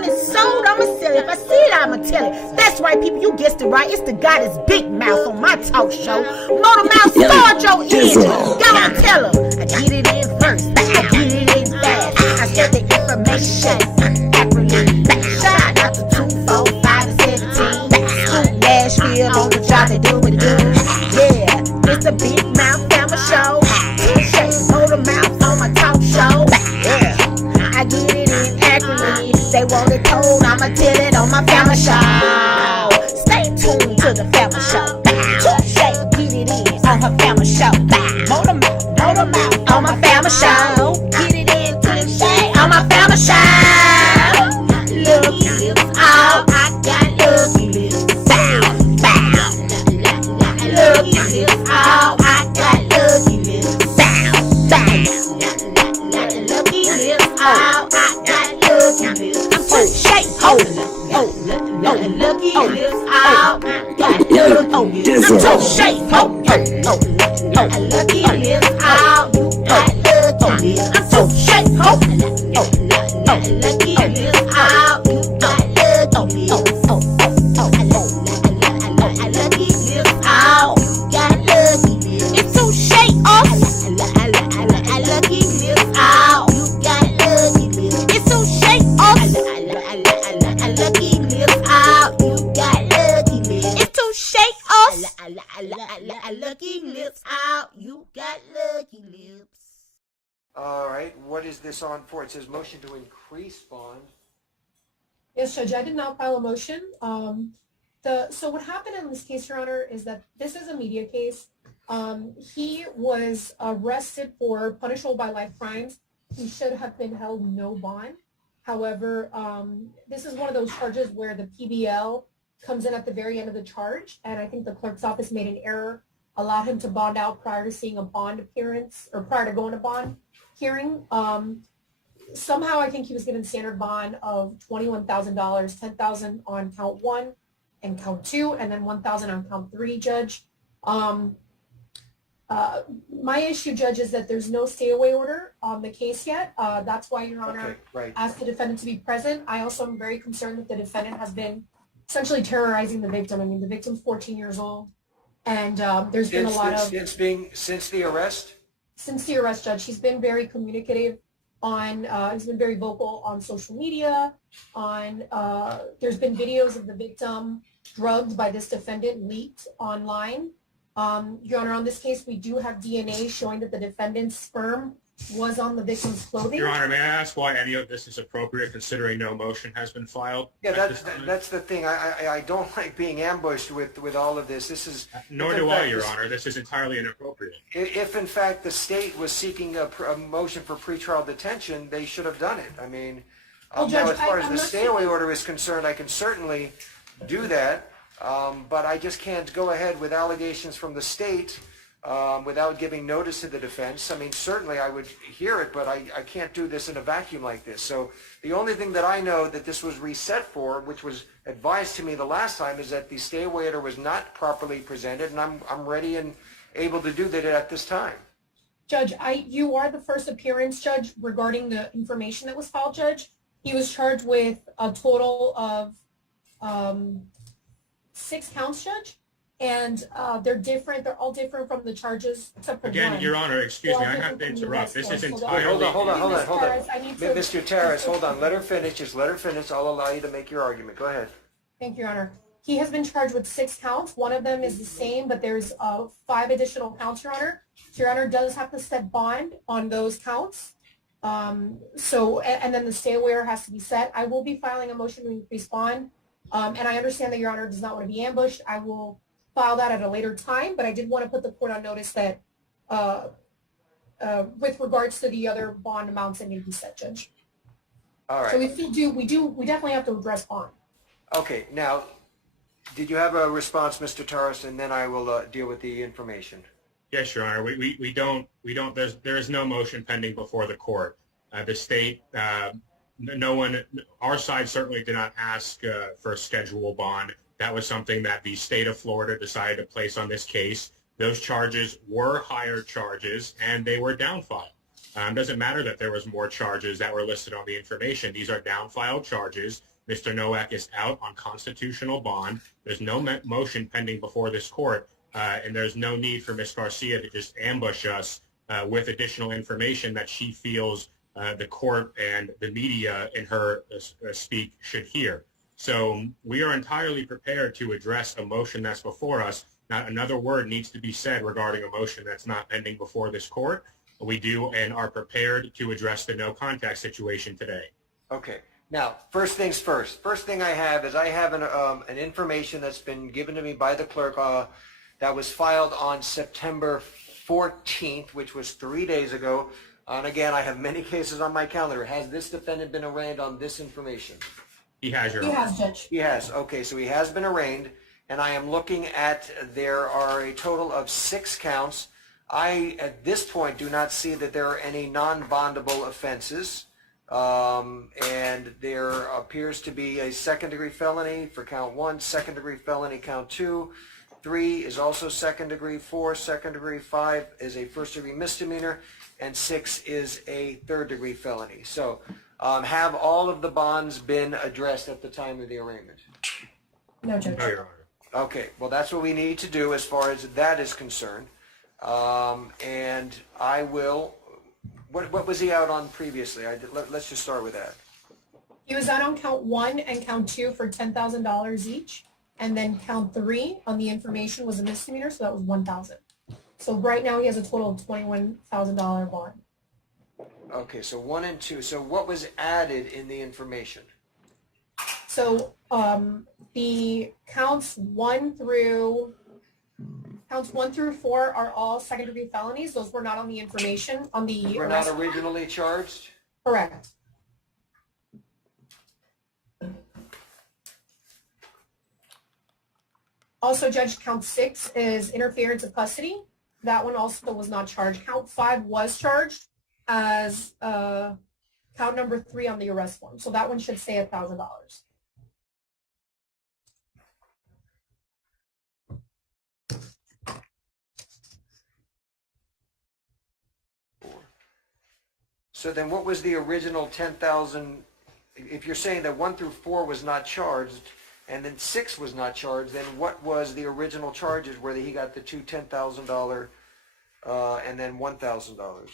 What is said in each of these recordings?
want it sold, I'ma sell it. If I see it, I'ma tell it. That's right, people, you guessed it right. It's the goddess Big Mouth on my talk show. Motor Mouth, start your engine. Y'all tell them. I get it in first. I get it in fast. I get the information accurately. Shout out to 2, 4, 5, and 17. Scoop Nashville on the job, they do what they do. Yeah, it's the Big Mouth Family Show. Motor Mouth on my talk show. Yeah, I get it in accurately. They want it told, I'ma tell it on my Family Show. Stay tuned to the Family Show. Get it in on her Family Show. Motor Mouth on my Family Show. Get it in to the shade on my Family Show. Lucky lips, all I got lucky lips. Bow, bow. Lucky lips, all I got lucky lips. Bow, bow. Lucky lips, all I got lucky lips. I'm so shake, hold it. Lucky lips, all I got lucky lips. I'm so shake, hold it. Lucky lips, all you got lucky lips. I'm so shake, hold it. Lucky lips, all you got lucky lips. Lucky lips, all you got lucky lips. It's so shake off. Lucky lips, all you got lucky lips. It's so shake off. Lucky lips, all you got lucky lips. It's so shake off. Lucky lips, all you got lucky lips. All right, what is this on for? It says motion to increase bond. Yes, Judge, I did not file a motion. So what happened in this case, Your Honor, is that this is a media case. He was arrested for punishable by life crimes. He should have been held no bond. However, this is one of those charges where the PBL comes in at the very end of the charge, and I think the clerk's office made an error, allowed him to bond out prior to seeing a bond appearance, or prior to going to bond hearing. Somehow I think he was given standard bond of $21,000, $10,000 on count 1 and count 2, and then $1,000 on count 3, Judge. My issue, Judge, is that there's no stay-away order on the case yet. That's why, Your Honor, asked the defendant to be present. I also am very concerned that the defendant has been essentially terrorizing the victim. I mean, the victim's 14 years old, and there's been a lot of... Since the arrest? Since the arrest, Judge, he's been very communicative on, he's been very vocal on social media, on, there's been videos of the victim drugged by this defendant leaked online. Your Honor, on this case, we do have DNA showing that the defendant's sperm was on the victim's clothing. Your Honor, may I ask why any of this is appropriate, considering no motion has been filed? Yeah, that's the thing. I don't like being ambushed with all of this. This is nor do I, Your Honor. This is entirely inappropriate. If in fact the state was seeking a motion for pretrial detention, they should have done it. I mean, well, Judge, now as far as the stay-away sure. order is concerned, I can certainly do that, but I just can't go ahead with allegations from the state without giving notice to the defense. I mean, certainly I would hear it, but I can't do this in a vacuum like this. So the only thing that I know that this was reset for, which was advised to me the last time, is that the stay-away order was not properly presented, and I'm ready and able to do that at this time. Judge, you are the first appearance, Judge, regarding the information that was filed, Judge. He was charged with a total of 6 counts, Judge. And they're different. They're all different from the charges, except for Again, one. Your Honor, excuse me, I have to interrupt. This is entirely... Hold on. Mr. Terrace, hold on. Let her finish. Just let her finish. I'll allow you to make your argument. Go ahead. Thank you, Your Honor. He has been charged with 6 counts. One of them is the same, but there's 5 additional counts, Your Honor. So Your Honor does have to set bond on those counts. And then the stay-away order has to be set. I will be filing a motion to increase bond. And I understand that Your Honor does not want to be ambushed. I will file that at a later time, but I did want to put the court on notice that with regards to the other bond amounts that need to be set, Judge. All right. So we definitely have to address bond. Okay. Now, did you have a response, Mr. Terrace, and then I will deal with the information. Yes, Your Honor. We don't. There is no motion pending before the court. The state, no one. Our side certainly did not ask for a schedule bond. That was something that the state of Florida decided to place on this case. Those charges were higher charges, and they were down filed. Doesn't matter that there was more charges that were listed on the information. These are down-filed charges. Mr. Noak is out on constitutional bond. There's no motion pending before this court, and there's no need for Ms. Garcia to just ambush us with additional information that she feels the court and the media in her speak should hear. So we are entirely prepared to address a motion that's before us. Not another word needs to be said regarding a motion that's not pending before this court. We do and are prepared to address the no contact situation today. Okay. Now, first things first. First thing I have is I have an information that's been given to me by the clerk that was filed on September 14th, which was 3 days ago. And again, I have many cases on my calendar. Has this defendant been arraigned on this information? He has, Your He Honor. has, Judge. He has. Okay, so he has been arraigned, and I am looking at, there are a total of 6 counts. I, at this point, do not see that there are any non-bondable offenses, and there appears to be a second-degree felony for count 1, second-degree felony count 2, 3 is also second-degree, 4 second-degree, 5 is a first-degree misdemeanor, and 6 is a third-degree felony. So, have all of the bonds been addressed at the time of the arraignment? No, Judge. No, Your Honor. Okay, well, that's what we need to do as far as that is concerned. And I will, what was he out on previously? Let's just start with that. He was out on count 1 and count 2 for $10,000 each, and then count 3 on the information was a misdemeanor, so that was $1,000. So right now he has a total of $21,000 bond. Okay, so 1 and 2. So what was added in the information? So the counts 1 through 4 are all second-degree felonies. Those were not on the information on the Were not originally charged? Correct. Also, Judge, count 6 is interference of custody. That one also was not charged. Count 5 was charged as count number 3 on the arrest form. So that one should say $1,000. So then what was the original 10,000? If you're saying that 1 through 4 was not charged, and then 6 was not charged, then what was the original charges where he got the two $10,000 and then $1,000?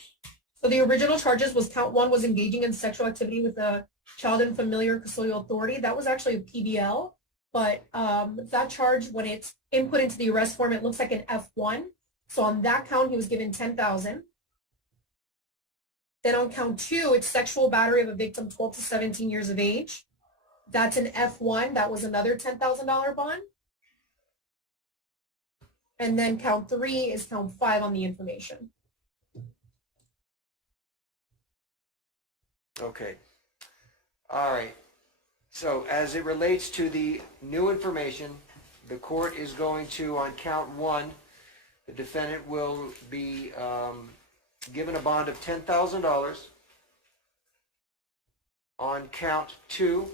So the original charges was count 1 was engaging in sexual activity with a child and familiar custodial authority. That was actually a PBL, but that charge, when it's input into the arrest form, it looks like an F1. So on that count, he was given $10,000. Then on count 2, it's sexual battery of a victim 12 to 17 years of age. That's an F1. That was another $10,000 bond. And then count 3 is count 5 on the information. Okay. All right. So as it relates to the new information, the court is going to, on count 1, the defendant will be given a bond of $10,000. On count 2,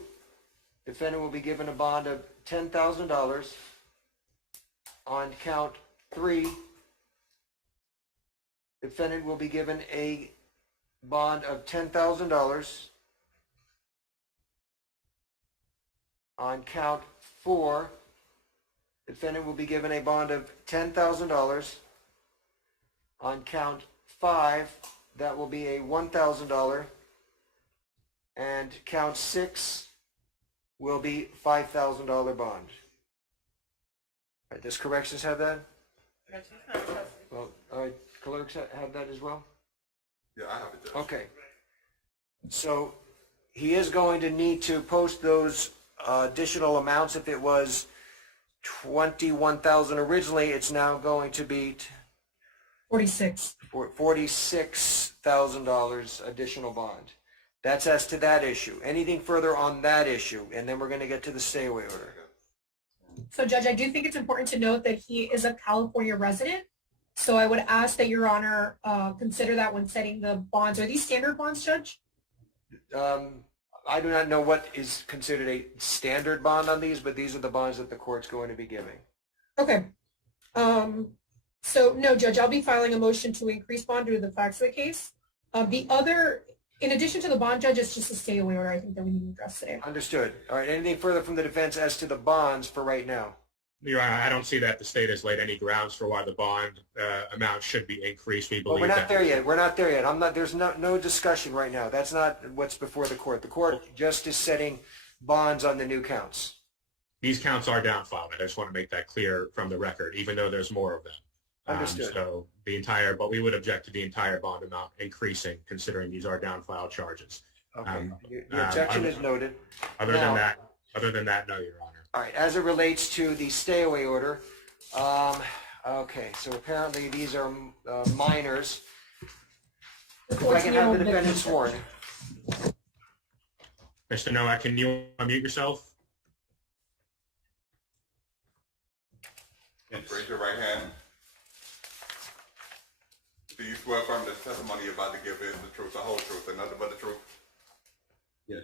defendant will be given a bond of $10,000. On count 3, defendant will be given a bond of $10,000. On count 4, defendant will be given a bond of $10,000. On count 5, that will be a $1,000. And count 6 will be $5,000 bond. All right, does corrections have that? Well, all right, clerks have that as well? Yeah, I have it, Judge. Okay. So he is going to need to post those additional amounts. If it was $21,000 originally, it's now going to be 46. $46,000 additional bond. That's as to that issue. Anything further on that issue? And then we're going to get to the stay-away order. So, Judge, I do think it's important to note that he is a California resident. So I would ask that Your Honor consider that when setting the bonds. Are these standard bonds, Judge? I do not know what is considered a standard bond on these, but these are the bonds that the court's going to be giving. Okay. So, no, Judge, I'll be filing a motion to increase bond due to the facts of the case. The other, in addition to the bond judge, it's just a stay away order I think that we need to address today. Understood. All right, anything further from the defense as to the bonds for right now? Your Honor, I don't see that the state has laid any grounds for why the bond amount should be increased. We believe Well, we're not that there yet. We're not there yet. There's no discussion right now. That's not what's before the court. The court just is setting bonds on the new counts. these counts are downfiled. I just want to make that clear from the record, even though there's more of them. Understood. So but we would object to the entire bond amount increasing, considering these are downfiled charges. Okay. Your objection is noted. Other than that, no, Your Honor. All right, as it relates to the stay away order, okay, so apparently these are minors. If I can have the defendant sworn. Mr. Noak, can you unmute yourself? Yes. Raise your right hand. Do you swear affirm the testimony you're about to give is the truth, the whole truth, and nothing but the truth? Yes.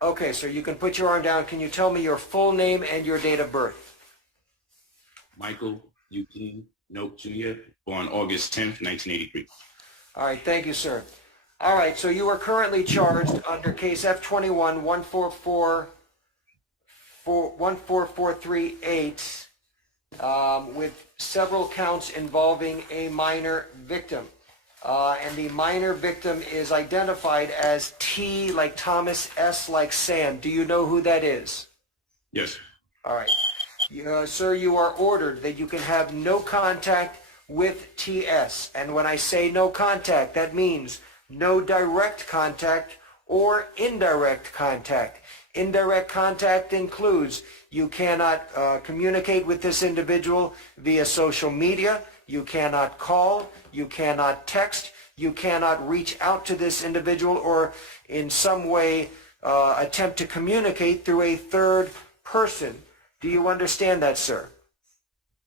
Okay, so you can put your arm down. Can you tell me your full name and your date of birth? Michael Eugene Noak Jr., born August 10th, 1983. All right, thank you, sir. All right, so you are currently charged under case F21 14438 with several counts involving a minor victim. And the minor victim is identified as T like Thomas, S like Sam. Do you know who that is? Yes. All right. Sir, you are ordered that you can have no contact with TS. And when I say no contact, that means no direct contact or indirect contact. Indirect contact includes you cannot communicate with this individual via social media. You cannot call, you cannot text, you cannot reach out to this individual or in some way attempt to communicate through a third person. Do you understand that, sir?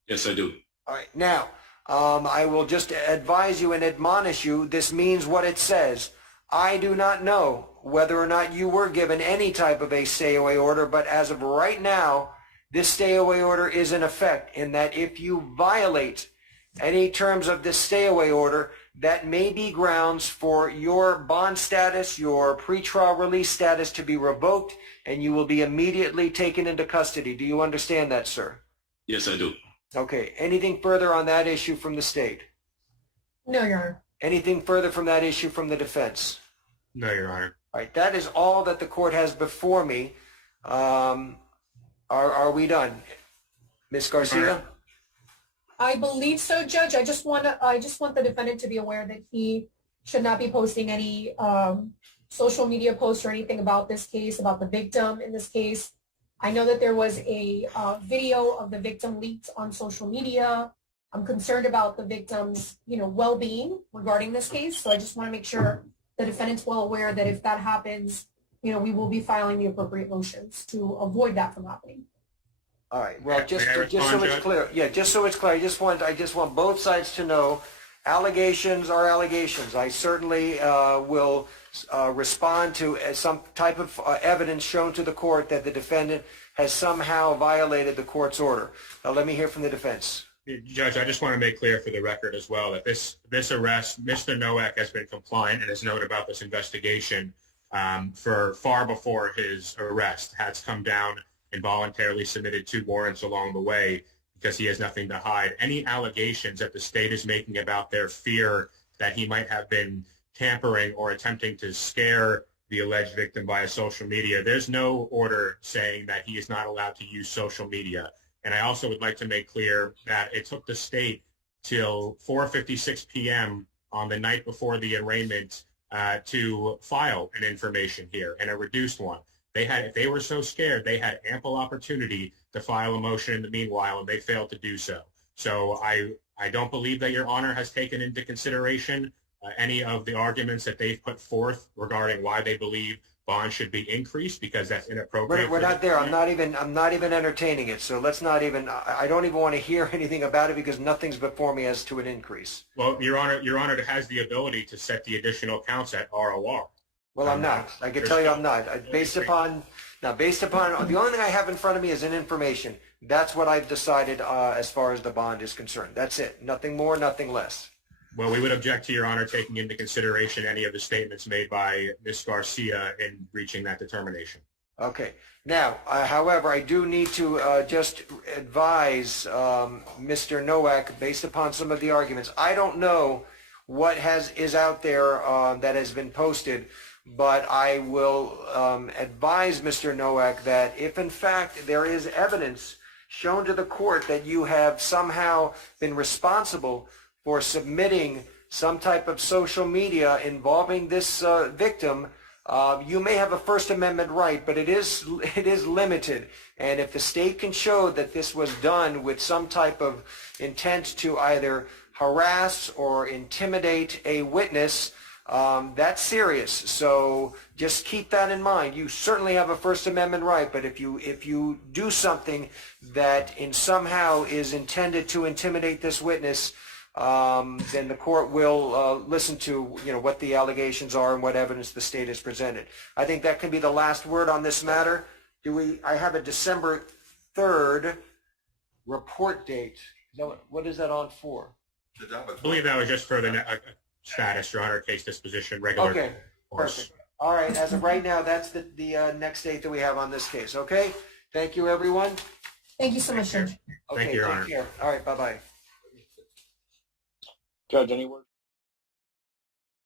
Yes, I do. All right. Now, I will just advise you and admonish you, this means what it says. I do not know whether or not you were given any type of a stay-away order, but as of right now, this stay-away order is in effect in that if you violate any terms of this stay-away order, that may be grounds for your bond status, your pretrial release status to be revoked, and you will be immediately taken into custody. Do you understand that, sir? Yes, I do. Okay. Anything further on that issue from the state? No, Your Honor. Anything further from that issue from the defense? No, Your Honor. All right. That is all that the court has before me. Are we done? Ms. Garcia? I believe so, Judge. I just want the defendant to be aware that he should not be posting any social media posts or anything about this case, about the victim in this case. I know that there was a video of the victim leaked on social media. I'm concerned about the victim's, well-being regarding this case. So I just want to make sure the defendant's well aware that if that happens, we will be filing the appropriate motions to avoid that from happening. All right. Well, just so respond, it's Judge? clear. Yeah, just so it's clear. I just want both sides to know allegations are allegations. I certainly will respond to some type of evidence shown to the court that the defendant has somehow violated the court's order. Now, let me hear from the defense. Judge, I just want to make clear for the record as well that this arrest, Mr. Noak has been compliant and has known about this investigation for far before his arrest. Has come down and voluntarily submitted 2 warrants along the way because he has nothing to hide. Any allegations that the state is making about their fear that he might have been tampering or attempting to scare the alleged victim via social media, there's no order saying that he is not allowed to use social media. And I also would like to make clear that it took the state till 4:56 p.m. on the night before the arraignment to file an information here, and a reduced one. If they were so scared, they had ample opportunity to file a motion in the meanwhile, and they failed to do so. So I don't believe that Your Honor has taken into consideration any of the arguments that they've put forth regarding why they believe bonds should be increased, because that's inappropriate. We're not there. I'm not even entertaining it. So let's not even. I don't even want to hear anything about it because nothing's before me as to an increase. Well, Your Honor has the ability to set the additional counts at ROR. Well, I'm not. I can tell you I'm not. Based upon the only thing I have in front of me is an information. That's what I've decided as far as the bond is concerned. That's it. Nothing more, nothing less. Well, we would object to Your Honor taking into consideration any of the statements made by Ms. Garcia in reaching that determination. Okay. Now, however, I do need to just advise Mr. Noak, based upon some of the arguments. I don't know what is out there that has been posted, but I will advise Mr. Noak that if in fact there is evidence shown to the court that you have somehow been responsible for submitting some type of social media involving this victim, you may have a First Amendment right, but it is limited. And if the state can show that this was done with some type of intent to either harass or intimidate a witness, that's serious. So just keep that in mind. You certainly have a First Amendment right, but if you do something that in somehow is intended to intimidate this witness, then the court will listen to what the allegations are and what evidence the state has presented. I think that can be the last word on this matter. I have a December 3rd report date. What is that on for? I believe that was just for the status, Your Honor, case disposition, regular. Okay, perfect. All right, as of right now, that's the next date that we have on this case. Okay, thank you, everyone. Thank you so much, Judge. Okay, Thank you, Your Honor. Care. All right, bye-bye. Judge, any word?